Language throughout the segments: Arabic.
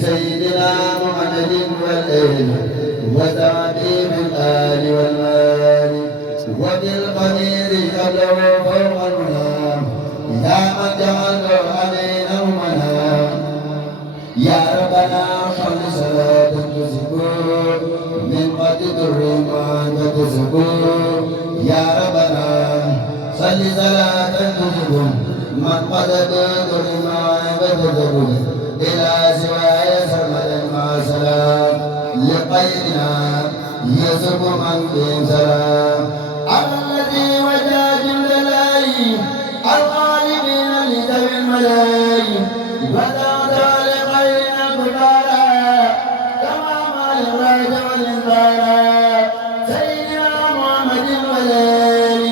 سيدنا محمد والآل وتعظيم الآل والمال وبالقدير قدر فوق المنام يا من جعله علينا المنام يا ربنا صل صلاة تزكو من قد الرمان وتزكو يا ربنا صل صلاة تزكو من قد الرمان وتزكو إلى سواي سرمد مع سلام لقيدنا يسب من بهم سلام على الذي وجه جند الأي الغالبين لذوي الملاي ودعوت لغيرنا كبارا تمام الراد والإنبارا سيدنا محمد والآل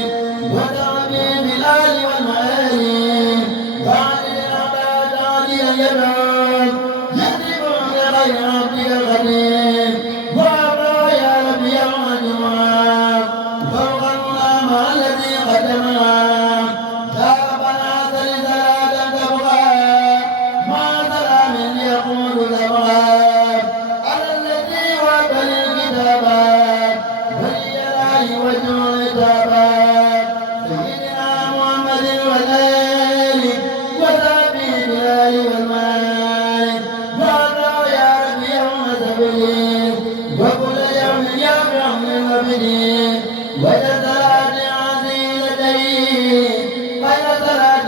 ودعوت بالآل والمآل وعلي العباد علي اليدعو وقل يوم يا رب العالمين وجزاء